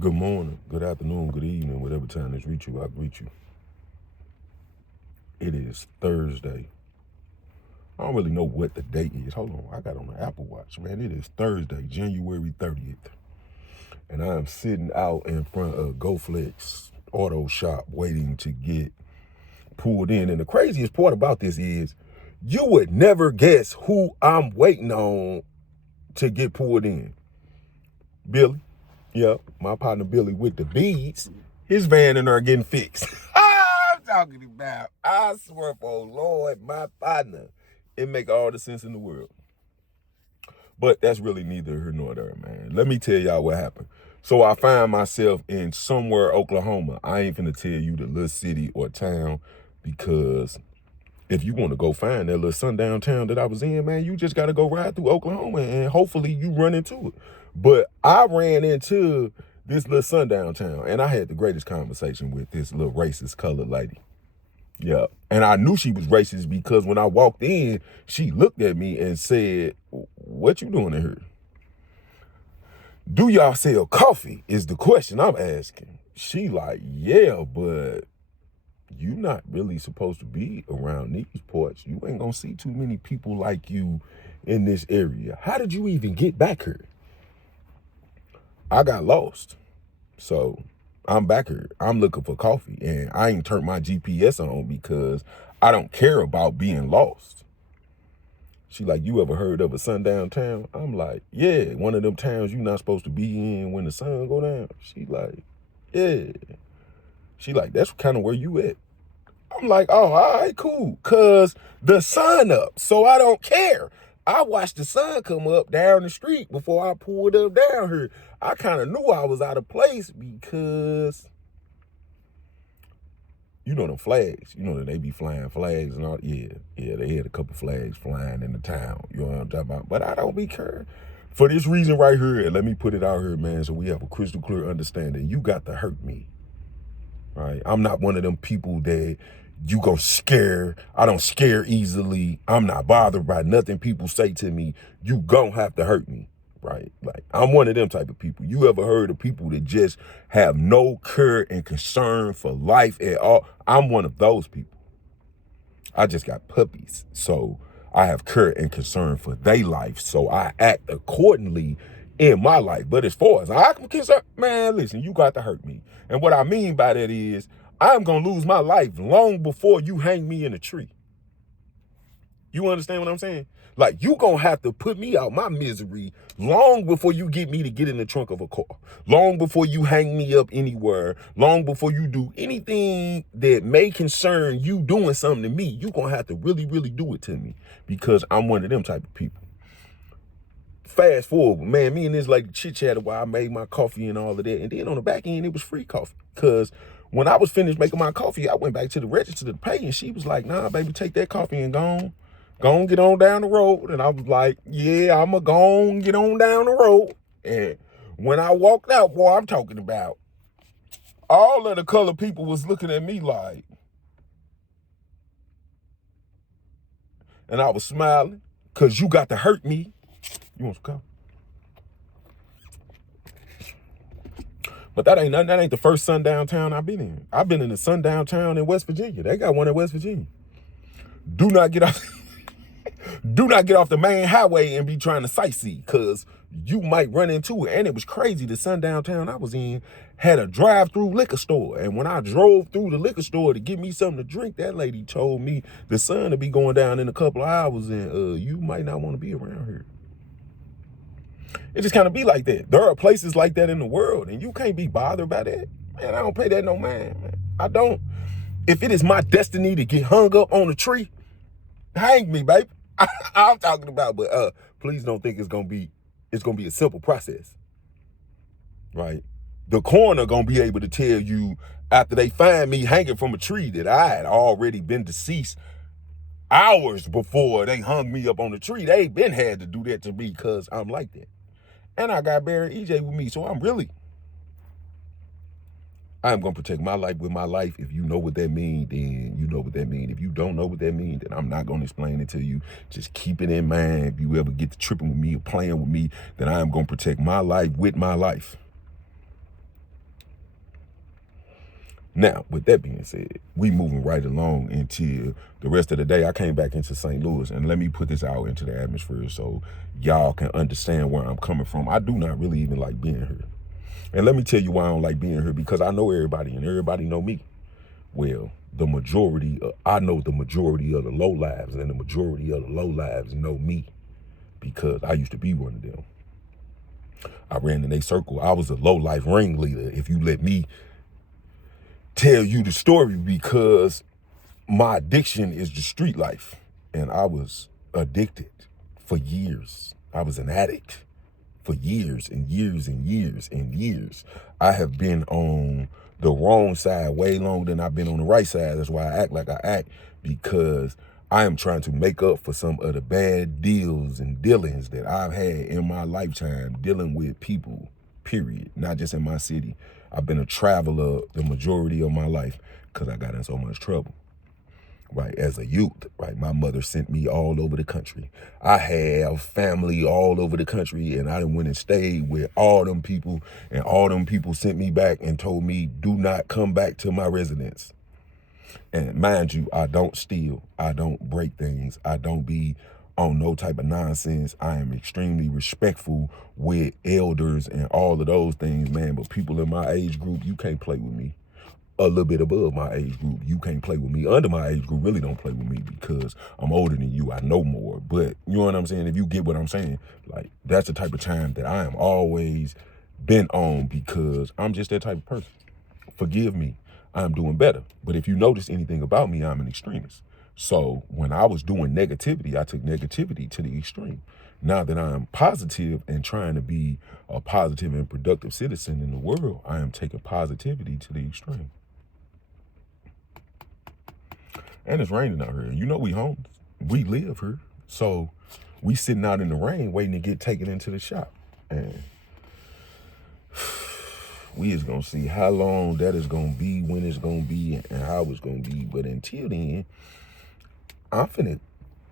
Good morning, good afternoon, good evening, whatever time this reach you, I greet you. It is Thursday. I don't really know what the date is. Hold on, I got on the Apple Watch, man. It is Thursday, January 30th. And I am sitting out in front of GoFlex Auto Shop waiting to get pulled in. And the craziest part about this is you would never guess who I'm waiting on to get pulled in. Billy. Yep, my partner Billy with the beads. His van and her getting fixed. I'm talking about, I swear for Lord, my partner. It make all the sense in the world. But that's really neither here nor there, man. Let me tell y'all what happened. So I find myself in somewhere, Oklahoma. I ain't finna tell you the little city or town, because if you want to go find that little sundown town that I was in, man, you just got to go ride through Oklahoma and hopefully you run into it. But I ran into this little sundown town and I had the greatest conversation with this little racist colored lady. Yeah. And I knew she was racist because when I walked in, she looked at me and said, "What you doing in here?" "Do y'all sell coffee?" is the question I'm asking. She like, "Yeah, but you not really supposed to be around these parts. You ain't gonna see too many people like you in this area. How did you even get back here?" I got lost. So I'm back here. I'm looking for coffee and I ain't turned my GPS on because I don't care about being lost. She like, "You ever heard of a sundown town?" I'm like, "Yeah, one of them towns you not supposed to be in when the sun go down." She like, "Yeah." She like, "That's kind of where you at." I'm like, "Oh, all right, cool." Cause the sun up, so I don't care. I watched the sun come up down the street before I pulled up down here. I kind of knew I was out of place because, you know, them flags, you know, that they be flying flags and all. Yeah, they had a couple flags flying in the town. You know what I'm talking about? But I don't be caring. For this reason right here, and let me put it out here, man, so we have a crystal clear understanding. You got to hurt me. Right? I'm not one of them people that you go scare. I don't scare easily. I'm not bothered by nothing people say to me. You gon' have to hurt me, right? Like, I'm one of them type of people. You ever heard of people that just have no care and concern for life at all? I'm one of those people. I just got puppies, so I have care and concern for their life, so I act accordingly in my life. But as far as I'm concerned, man, listen, you got to hurt me. And what I mean by that is I'm going to lose my life long before you hang me in a tree. You understand what I'm saying? Like, you going to have to put me out my misery long before you get me to get in the trunk of a car. Long before you hang me up anywhere. Long before you do anything that may concern you doing something to me. You going to have to really, really do it to me because I'm one of them type of people. Fast forward, man, me and this lady chit-chatted while I made my coffee and all of that. And then on the back end, it was free coffee. Because when I was finished making my coffee, I went back to the register to pay. And she was like, "Nah, baby, take that coffee and go on, get on down the road." And I was like, "Yeah, I'm going to go on, get on down the road." And when I walked out, boy, I'm talking about, all of the colored people was looking at me like, and I was smiling, because you got to hurt me. You want some coffee? But that ain't nothing. That ain't the first sundown town I've been in. I've been in a sundown town in West Virginia. They got one in West Virginia. Do not get off the main highway and be trying to sightsee, because you might run into it. And it was crazy. The sundown town I was in had a drive-through liquor store. And when I drove through the liquor store to get me something to drink, that lady told me the sun will be going down in a couple of hours and you might not want to be around here. It just kind of be like that. There are places like that in the world, and you can't be bothered by that. Man, I don't pay that no mind, man. I don't. If it is my destiny to get hung up on a tree, hang me, baby. I'm talking about, but please don't think it's gonna be a simple process, right? The coroner gonna be able to tell you after they find me hanging from a tree that I had already been deceased hours before they hung me up on the tree. They been had to do that to me because I'm like that. And I got Barry EJ with me, so I'm going to protect my life with my life. If you know what that means, then you know what that means. If you don't know what that means, then I'm not going to explain it to you. Just keep it in mind. If you ever get to tripping with me or playing with me, then I am going to protect my life with my life. Now, with that being said, we moving right along until the rest of the day. I came back into St. Louis, and let me put this out into the atmosphere so y'all can understand where I'm coming from. I do not really even like being here. And let me tell you why I don't like being here, because I know everybody and everybody know me. Well, I know the majority of the low lives, and the majority of the low lives know me because I used to be one of them. I ran in a circle. I was a low life ringleader, if you let me tell you the story, because my addiction is the street life. And I was addicted for years. I was an addict for years and years and years and years. I have been on the wrong side way longer than I've been on the right side. That's why I act like I act, because I am trying to make up for some of the bad deals and dealings that I've had in my lifetime dealing with people, period. Not just in my city. I've been a traveler the majority of my life because I got in so much trouble. Right, as a youth, right, my mother sent me all over the country. I have family all over the country, and I went and stayed with all them people, and all them people sent me back and told me, do not come back to my residence. And mind you, I don't steal, I don't break things, I don't be on no type of nonsense. I am extremely respectful with elders and all of those things, man. But people in my age group, you can't play with me. A little bit above my age group, you can't play with me. Under my age group, really don't play with me because I'm older than you. I know more. But you know what I'm saying? If you get what I'm saying, like, that's the type of time that I am always been on, because I'm just that type of person. Forgive me, I'm doing better. But if you notice anything about me, I'm an extremist. So when I was doing negativity, I took negativity to the extreme. Now that I am positive and trying to be a positive and productive citizen in the world, I am taking positivity to the extreme. And it's raining out here. You know we homeless. We live here. So we sitting out in the rain waiting to get taken into the shop. And we is going to see how long that is going to be, when it's going to be, and how it's going to be. But until then, I'm finna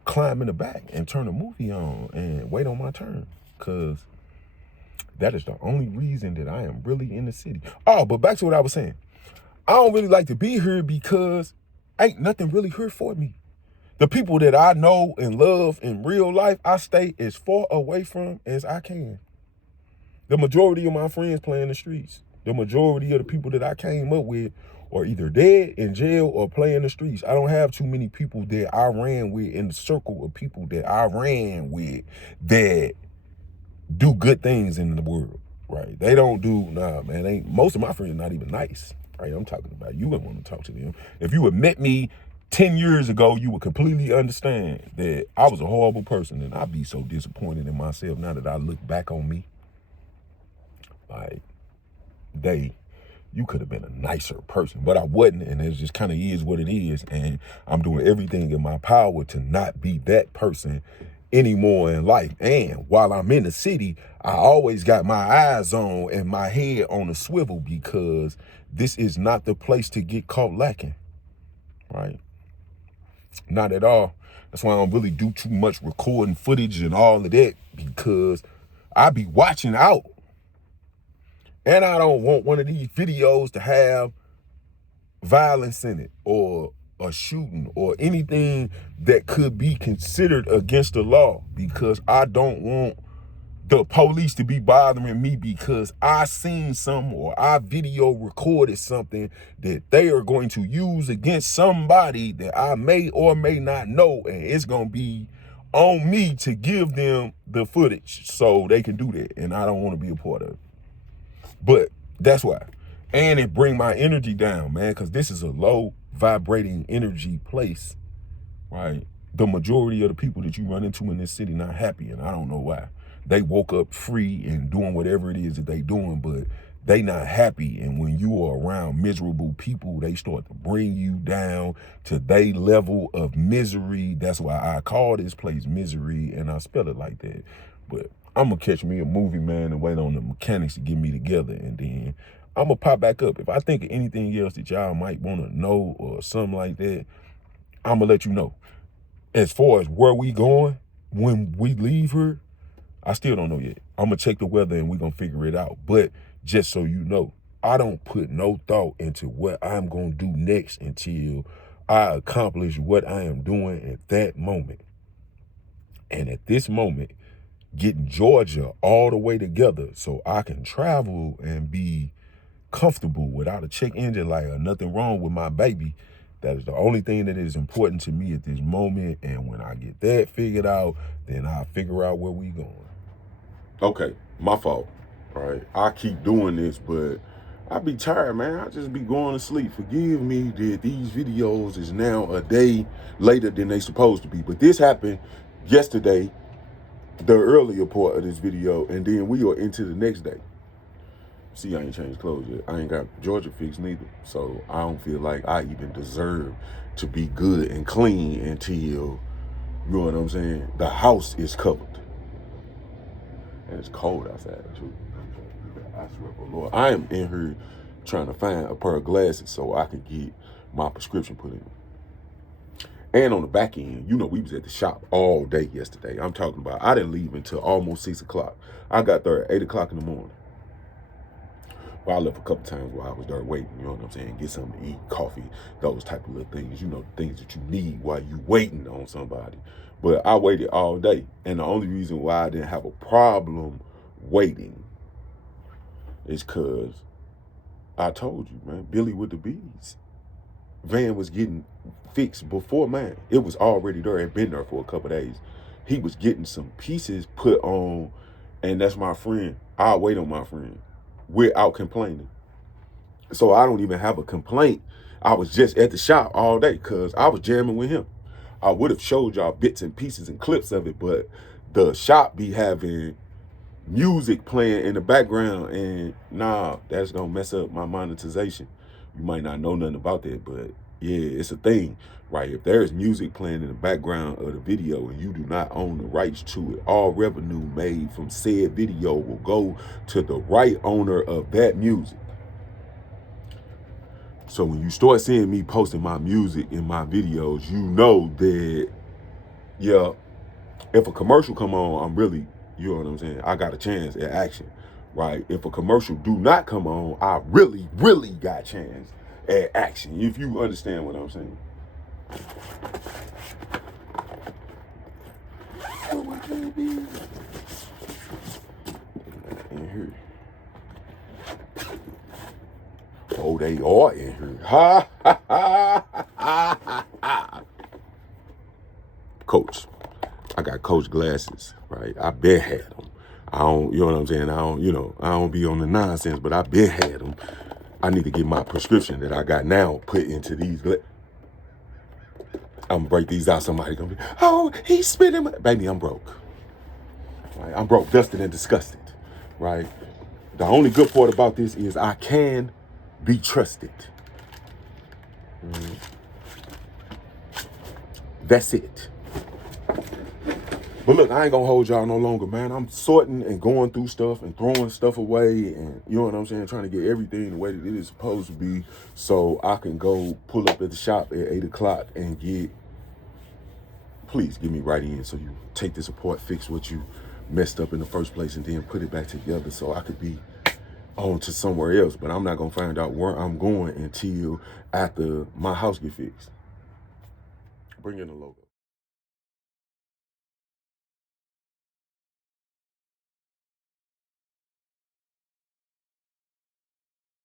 climb in the back and turn the movie on and wait on my turn. Because that is the only reason that I am really in the city. Oh, but back to what I was saying. I don't really like to be here because ain't nothing really here for me. The people that I know and love in real life, I stay as far away from as I can. The majority of my friends play in the streets. The majority of the people that I came up with are either dead, in jail, or play in the streets. I don't have too many people that I ran with in the circle of people that I ran with that do good things in the world, right? They don't do, man, most of my friends not even nice. Right, I'm talking about, you wouldn't want to talk to them. If you had met me 10 years ago, you would completely understand that I was a horrible person, and I'd be so disappointed in myself now that I look back on me. Like, you could have been a nicer person, but I wasn't, and it just kind of is what it is, and I'm doing everything in my power to not be that person anymore in life. And while I'm in the city, I always got my eyes on and my head on a swivel, because this is not the place to get caught lacking, right? Not at all. That's why I don't really do too much recording footage and all of that, because I be watching out. And I don't want one of these videos to have violence in it, or a shooting, or anything that could be considered against the law, because I don't want the police to be bothering me because I seen some, or I video recorded something that they are going to use against somebody that I may or may not know, and it's going to be on me to give them the footage so they can do that, and I don't want to be a part of it. But that's why. And it bring my energy down, man, because this is a low vibrating energy place, right? The majority of the people that you run into in this city not happy, and I don't know why. They woke up free and doing whatever it is that they doing, but they not happy. And when you are around miserable people, they start to bring you down to their level of misery. That's why I call this place Misery, and I spell it like that. But I'm going to catch me a movie, man, and wait on the mechanics to get me together, and then I'm going to pop back up. If I think of anything else that y'all might want to know or something like that, I'm going to let you know. As far as where we going when we leave here, I still don't know yet. I'm going to check the weather and we're going to figure it out. But just so you know, I don't put no thought into what I'm going to do next until I accomplish what I am doing at that moment. And at this moment, getting Georgia all the way together so I can travel and be comfortable without a check engine light or nothing wrong with my baby. That is the only thing that is important to me at this moment. And when I get that figured out, then I'll figure out where we going. Okay, my fault. All right, I keep doing this, but I be tired, man. I just be going to sleep. Forgive me that these videos is now a day later than they supposed to be. But this happened yesterday, the earlier part of this video, and then we are into the next day. See, I ain't changed clothes yet. I ain't got Georgia fixed neither. So I don't feel like I even deserve to be good and clean until, you know what I'm saying, the house is covered. And it's cold outside, too. I swear, Lord, I am in here trying to find a pair of glasses so I can get my prescription put in. And on the back end, you know, we was at the shop all day yesterday. I'm talking about, I didn't leave until almost 6 o'clock. I got there at 8 o'clock in the morning. Well, I left a couple times while I was there waiting, you know what I'm saying? Get something to eat, coffee, those type of little things, you know, things that you need while you waiting on somebody. But I waited all day. And the only reason why I didn't have a problem waiting is because I told you, man, Billy with the Bees van was getting fixed before mine. It was already there. It had been there for a couple of days. He was getting some pieces put on, and that's my friend. I'll wait on my friend without complaining. So I don't even have a complaint. I was just at the shop all day because I was jamming with him. I would have showed y'all bits and pieces and clips of it, but the shop be having music playing in the background, and nah, that's gonna mess up my monetization. You might not know nothing about that, but yeah, it's a thing, right? If there's music playing in the background of the video and you do not own the rights to it, all revenue made from said video will go to the right owner of that music. So when you start seeing me posting my music in my videos, you know that, yeah, if a commercial come on, I'm really, you know what I'm saying, I got a chance at action, right? If a commercial do not come on, I really, really got a chance at action, if you understand what I'm saying. Oh, my baby. In here. Oh, they are in here. Ha, ha, ha, ha, ha, ha. Coach. I got Coach glasses, right? I been had them. I don't, you know what I'm saying? I don't, you know, I don't be on the nonsense, but I been had them. I need to get my prescription that I got now put into these. I'm gonna break these out. Somebody gonna be, oh, he's spitting my, baby, I'm broke. Right? I'm broke, dusted, and disgusted, right? The only good part about this is I can be trusted. That's it. But look, I ain't gonna hold y'all no longer, man. I'm sorting and going through stuff and throwing stuff away, and you know what I'm saying, trying to get everything the way that it is supposed to be so I can go pull up at the shop at 8 o'clock and get, please get me right in so you take this apart, fix what you messed up in the first place, and then put it back together so I could be on to somewhere else. But I'm not gonna find out where I'm going until after my house get fixed. Bring in the logo.